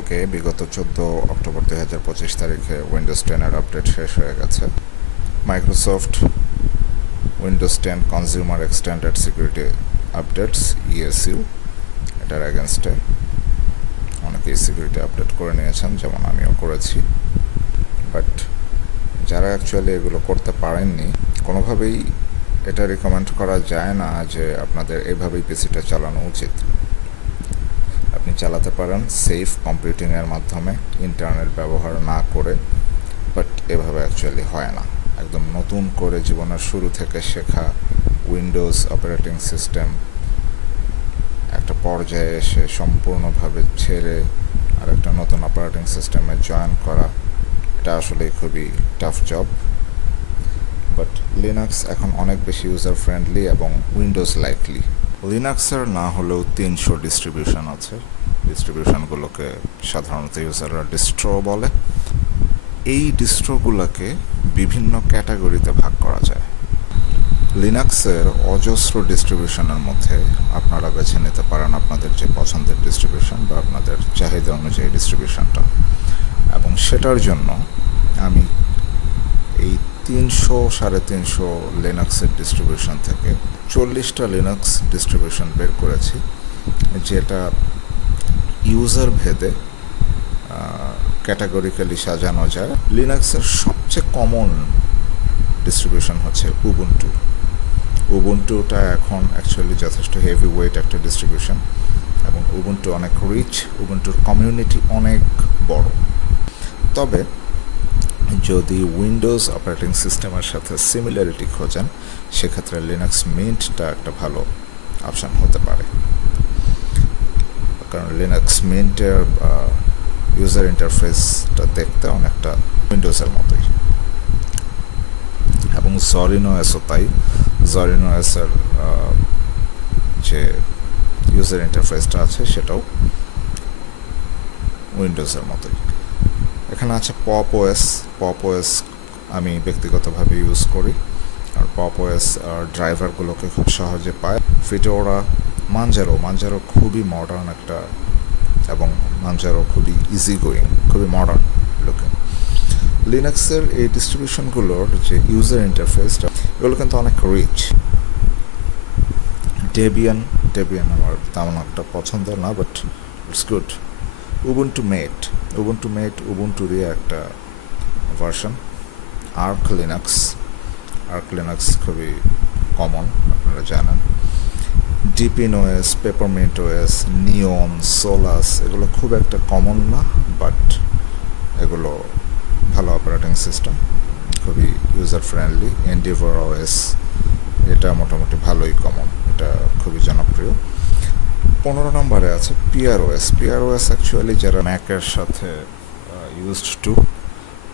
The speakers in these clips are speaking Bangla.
ওকে, বিগত 14 অক্টোবর 2025 তারিখে উইন্ডোজ 10-এর আপডেট শেষ হয়ে গেছে। Microsoft Windows 10 consumer extended security updates ESU এটার অ্যাগেনস্টে অনেকেই সিকিউরিটি আপডেট করে নিয়েছেন, যেমন আমিও করেছি। বাট যারা অ্যাকচুয়ালি এগুলো করতে পারেননি, কোনোভাবেই এটা রিকমেন্ড করা যায় না যে আপনাদের এভাবেই পিসিটা চালানো উচিত। আপনি চালাতে পারেন সেফ কম্পিউটিংয়ের মাধ্যমে, ইন্টারনেট ব্যবহার না করে, বাট এভাবে অ্যাকচুয়ালি হয় না। একদম নতুন করে জীবনের শুরু থেকে শেখা উইন্ডোজ অপারেটিং সিস্টেম একটা পর্যায়ে এসে সম্পূর্ণভাবে ছেড়ে আর একটা নতুন অপারেটিং সিস্টেমে জয়েন করা, এটা আসলে খুবই টাফ জব। বাট লিনাক্স এখন অনেক বেশি ইউজার ফ্রেন্ডলি এবং উইন্ডোজ লাইকলি। লিনাক্সের না হলেও 300 ডিস্ট্রিবিউশন আছে। ডিস্ট্রিবিউশনগুলোকে সাধারণত ইউজাররা ডিস্ট্রো বলে। এই ডিস্ট্রোগুলোকে বিভিন্ন ক্যাটাগরিতে ভাগ করা যায়। লিনাক্সের অজস্র ডিস্ট্রিবিউশনের মধ্যে আপনারা বেছে নিতে পারেন আপনাদের যে পছন্দের ডিস্ট্রিবিউশন বা আপনাদের চাহিদা অনুযায়ী ডিস্ট্রিবিউশনটা, এবং সেটার জন্য আমি এই 300-350 লিনাক্সের ডিস্ট্রিবিউশন থেকে 40টা লিনাক্স ডিস্ট্রিবিউশন বের করেছি, যেটা ইউজার ভেদে ক্যাটাগরিক্যালি সাজানো যায়। লিনাক্সের সবচেয়ে কমন ডিস্ট্রিবিউশন হচ্ছে উবুন্টু। উবুন্টুটা এখন অ্যাকচুয়ালি যথেষ্ট হেভি ওয়েট একটা ডিস্ট্রিবিউশন, এবং উবুন্টু অনেক রিচ, উবুন্টুর কমিউনিটি অনেক বড়। তবে যদি উইন্ডোজ অপারেটিং সিস্টেমের সাথে সিমিলারিটি খোঁজেন, সেক্ষেত্রে লিনাক্স মিন্টটা একটা ভালো অপশান হতে পারে, কারণ লিনাক্স মিন্টের ইউজার ইন্টারফেসটা দেখতে অনেকটা উইন্ডোজের মতোই, এবং জরিনো এসও তাই। জরিনো এসের যে ইউজার ইন্টারফেসটা আছে সেটাও উইন্ডোজের মতোই। এখানে আছে পপ ওএস। পপ ওএস আমি ব্যক্তিগতভাবে ইউজ করি, আর পপ ওএস ড্রাইভারগুলোকে খুব সহজে পায়। ফিটোরা, মানজারো খুবই মডার্ন একটা, এবং মানজারো খুবই ইজি গোয়িং, খুবই মডার্ন লুকিং। লিনাক্সের এই ডিস্ট্রিবিউশনগুলোর যে ইউজার ইন্টারফেসটা, এগুলো কিন্তু অনেক রিচ। ডেবিয়ান আমার তেমন একটা পছন্দ না, বাট ইটস গুড। উবুন্টু মেট উবুন্টুরই একটা ভার্সন। আর্ক লিনাক্স খুবই কমন, আপনারা জানেন। ডিপিন ওএস, পেপারমিন্ট ওএস, নিয়ন, সোলাস, এগুলো খুব একটা কমন না, বাট এগুলো ভালো অপারেটিং সিস্টেম, খুবই ইউজার ফ্রেন্ডলি। এন্ডিভার ওএস, এটা মোটামুটি ভালোই কমন, এটা খুবই জনপ্রিয়। 15 নম্বরে আছে পিআরওএস। অ্যাকচুয়ালি যারা ম্যাকের সাথে ইউজড টু,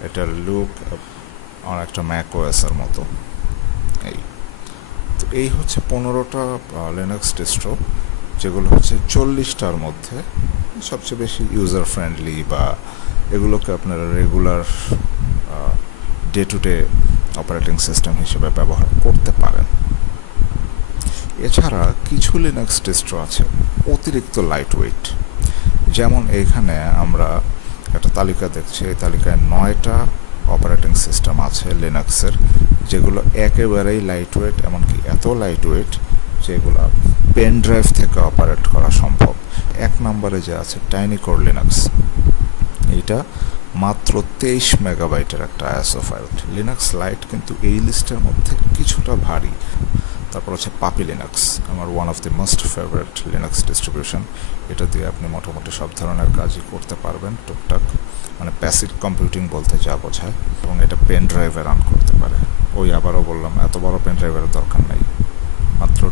এটার লুক অনেকটা ম্যাক ওএসের মতো। তো এই হচ্ছে 15টা লিনাক্স ডিস্ট্রো, যেগুলো হচ্ছে 40টার মধ্যে সবচেয়ে বেশি ইউজার ফ্রেন্ডলি, বা এগুলোকে আপনারা regular day to day operating system হিসেবে ব্যবহার করতে পারেন। এছাড়া কিছু লিনাক্স ডিস্ট্রো আছে অতিরিক্ত লাইট ওয়েট। যেমন এইখানে আমরা একটা তালিকা দেখছি, এই তালিকায় 9টা অপারেটিং সিস্টেম আছে লিনাক্সের, যেগুলো একেবারেই লাইট ওয়েট, এমনকি এত লাইট ওয়েট যেগুলো পেন ড্রাইভ থেকে অপারেট করা সম্ভব। 1 নম্বরে যে আছে টাইনিকোর লিনাক্স, এটা মাত্র 23 মেগাবাইটের একটা আইএসও ফাইল। লিনাক্স লাইট কিন্তু এই লিস্টের মধ্যে কিছুটা ভারী। তারপর হচ্ছে পাপি লিনাক্স, আমার one of the most favourite Linux distribution. এটা দিয়ে আপনি মোটামুটি সব ধরনের কাজই করতে পারবেন টুকটাক, মানে প্যাসিভ কম্পিউটিং বলতে যা বোঝায়, এবং এটা পেন ড্রাইভে রান করতে পারে। আবারও বললাম, এত বড় পেন ড্রাইভের দরকার নেই, মাত্র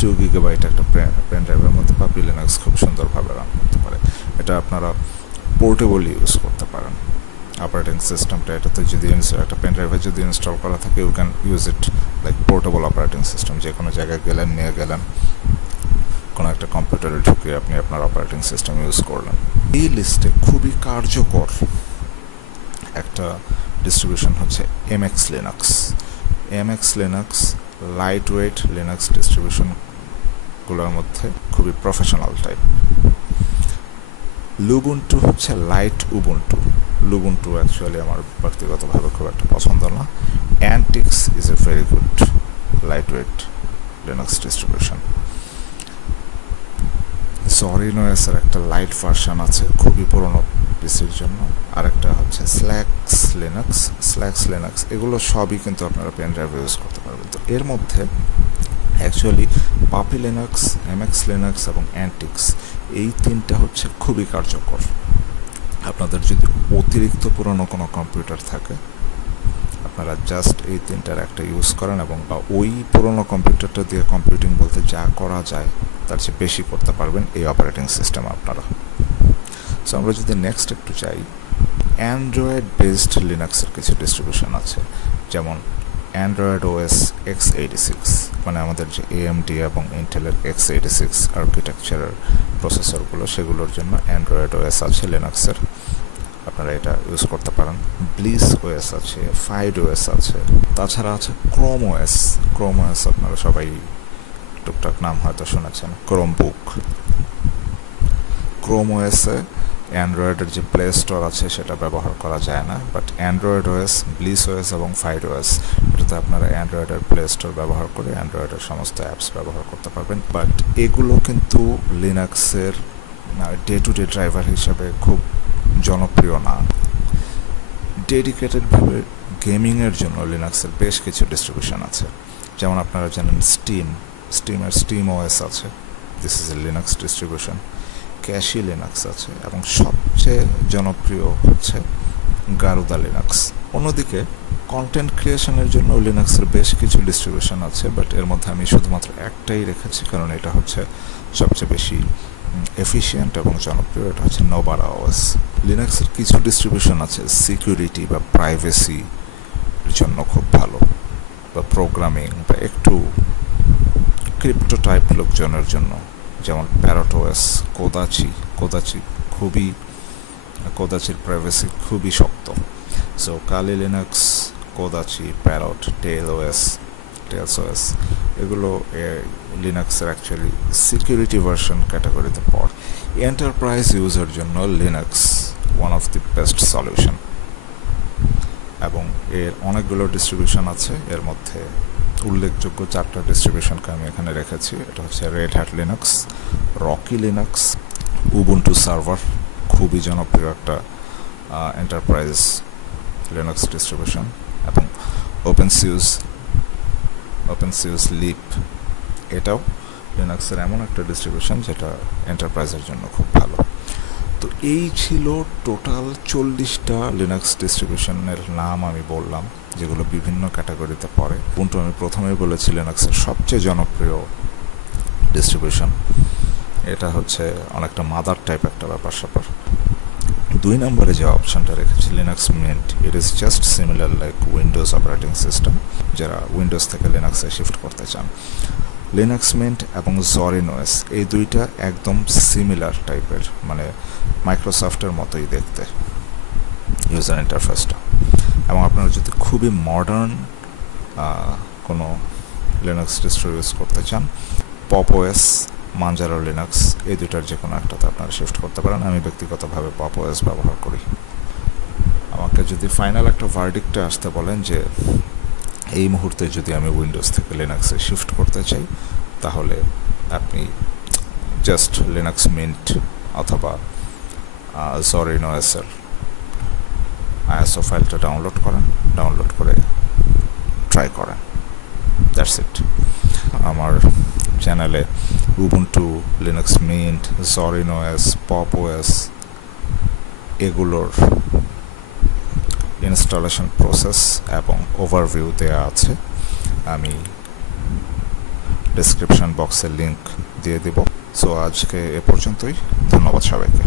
2 গিগাবাইট একটা পেন ড্রাইভের মধ্যে পাপি লিনাক্স খুব সুন্দরভাবে রান করতে পারে। এটা আপনারা পোর্টেবল ইউজ করতে পারেন। অপারেটিং সিস্টেমটা এটাতে যদি একটা পেন ড্রাইভে যদি ইনস্টল করা থাকে, you can use it like portable operating system. যে কোনো জায়গায় গেলেন, নিয়ে গেলেন, কোনো একটা কম্পিউটারে ঢুকে আপনি আপনার অপারেটিং সিস্টেম ইউজ করলেন। এই লিস্টে খুবই কার্যকর একটা ডিস্ট্রিবিউশন হচ্ছে MX Linux. Lightweight Linux ডিস্ট্রিবিউশনগুলোর মধ্যে খুবই প্রফেশনাল টাইপ। লুবুন্টু হচ্ছে লাইট উবুন্টু। লুবুন্টু অ্যাকচুয়ালি আমার ব্যক্তিগতভাবে খুব একটা পছন্দ না। AntiX is a very good lightweight Linux distribution. জরিনোএসের একটা লাইট ভার্সন আছে খুবই পুরনো পিসির জন্য, আরেকটা হচ্ছে স্ল্যাক্স লিনাক্স। এগুলো সবই কিন্তু আপনারা পেন ড্রাইভ ইউজ করতে পারবেন। তো এর মধ্যে অ্যাকচুয়ালি পাপি লিনাক্স, এমএক্স লিনাক্স এবং অ্যান্টিক্স এই তিনটা হচ্ছে খুবই কার্যকর। আপনাদের যদি অতিরিক্ত পুরনো কোনো কম্পিউটার থাকে, আপনারা জাস্ট এই তিনটার একটা ইউজ করেন এবং ওই পুরনো কম্পিউটারটা দিয়ে কম্পিউটিং বলতে যা করা যায় তার চেয়ে বেশি করতে পারবেন এই অপারেটিং সিস্টেম আপনারা। সো আমরা যদি নেক্সট একটু চাই, অ্যান্ড্রয়েড বেসড লিনাক্সের কিছু ডিস্ট্রিবিউশন আছে, যেমন অ্যান্ড্রয়েড ওএস x86, মানে আমাদের যে AMD এবং ইন্টেলের x86 আর্কিটেকচারের প্রসেসরগুলো, সেগুলোর জন্য অ্যান্ড্রয়েড ওএস আছে লিনাক্সের, আপনারা এটা ইউজ করতে পারেন। ব্লিস ওএস আছে, ফাইড ওএস আছে, তাছাড়া আছে ক্রোম ওএস আপনারা সবাই টুকটাক নাম হয়তো শুনেছেন, ক্রোম ওএসে অ্যান্ড্রয়েডের যে প্লে স্টোর আছে সেটা ব্যবহার করা যায় না, but Android OS, bliss OS এবং ফাইড ওএস এটাতে আপনারা অ্যান্ড্রয়েডের প্লে স্টোর ব্যবহার করে অ্যান্ড্রয়েডের সমস্ত অ্যাপস ব্যবহার করতে পারবেন। বাট এগুলো কিন্তু লিনাক্সের ডে টু ডে ড্রাইভার হিসাবে খুব জনপ্রিয় না। ডেডিকেটেডভাবে গেমিংয়ের জন্য লিনাক্সের বেশ কিছু ডিস্ট্রিবিউশন আছে, যেমন আপনারা জানেন স্টিমের স্টিম ওএস আছে, this is A Linux distribution. ক্যাশি Linux আছে এবং সবচেয়ে জনপ্রিয় হচ্ছে গারুদা লিনাক্স। অন্যদিকে কন্টেন্ট ক্রিয়েশনের জন্য লিনাক্সের বেশ কিছু ডিস্ট্রিবিউশন আছে, বাট এর মধ্যে আমি শুধুমাত্র একটাই রেখেছি কারণ এটা হচ্ছে সবচেয়ে বেশি এফিশিয়েন্ট এবং জনপ্রিয়, এটা হচ্ছে নোবারা ওএস। লিনাক্সের কিছু ডিস্ট্রিবিউশন আছে সিকিউরিটি বা প্রাইভেসির জন্য খুব ভালো, বা প্রোগ্রামিং বা একটু ক্রিপ্টো টাইপ লোকজনের জন্য, যেমন প্যারট ওএস, কোদাচির প্রাইভেসি খুবই শক্ত। So Kali Linux, Kodachi, Parrot, Tails OS এগুলো লিনাক্সের অ্যাকচুয়ালি সিকিউরিটি ভার্সন ক্যাটাগরিতে পড়ে। এন্টারপ্রাইজ ইউজের জন্য Linux one of the best solution, এবং এর অনেকগুলো ডিস্ট্রিবিউশন আছে। এর মধ্যে উল্লেখযোগ্য 4টা ডিস্ট্রিবিউশনকে আমি এখানে রেখেছি। এটা হচ্ছে Red Hat Linux, Rocky Linux, Ubuntu server, খুবই জনপ্রিয় একটা এন্টারপ্রাইজ লিনাক্স ডিস্ট্রিবিউশন, এবং ওপেনসিউস লিপ, এটাও লিনাক্সের এমন একটা ডিস্ট্রিবিউশন যেটা এন্টারপ্রাইজের জন্য খুব ভালো। তো এই ছিল টোটাল 40টা লিনাক্স ডিস্ট্রিবিউশনের নাম আমি বললাম, যেগুলো বিভিন্ন ক্যাটাগরিতে পড়ে। উবুন্টু আমি প্রথমেই বলেছি লিনাক্সের সবচেয়ে জনপ্রিয় ডিস্ট্রিবিউশন, এটা হচ্ছে অনেকটা মাদার টাইপ একটা ব্যাপার। 2 নম্বরে যে অপশনটা রেখেছি Linux mint, it is just similar like Windows operating system, যারা উইন্ডোজ থেকে লিনাক্সে শিফট করতে চান। লিনাক্স মিন্ট এবং জরিনোএস এই দুইটা একদম সিমিলার টাইপের, মানে মাইক্রোসফটের মতোই দেখতে ইউজার ইন্টারফেসটা। এবং আপনারা যদি খুবই মডার্ন কোনো লিনাক্স ডিস্ট্রি ইউজ করতে চান, পপ ওএস, মাঞ্জারো লিনাক্স, এই দুইটার যে কোনো একটাতে আপনারা শিফট করতে পারেন। আমি ব্যক্তিগতভাবে পপ ওএস ব্যবহার করি। আমাকে যদি ফাইনাল একটা ভার্ডিক্টে আসতে বলেন যে এই মুহূর্তে যদি আমি উইন্ডোজ থেকে লিনাক্সে শিফট করতে চাই, তাহলে আপনি জাস্ট লিনাক্স মিন্ট অথবা জরিনোএসের আইএসও ফাইলটা ডাউনলোড করে ট্রাই করেন, দ্যাটস ইট। আমার চ্যানেলে Ubuntu, Linux Mint, Zorin OS, Pop OS এগুলোর ইনস্টলেশন প্রসেস এবং ওভারভিউ দেওয়া আছে। আমি ডেসক্রিপশন বক্সে লিঙ্ক দিয়ে দিব। সো আজকে এ পর্যন্তই, ধন্যবাদ সবাইকে।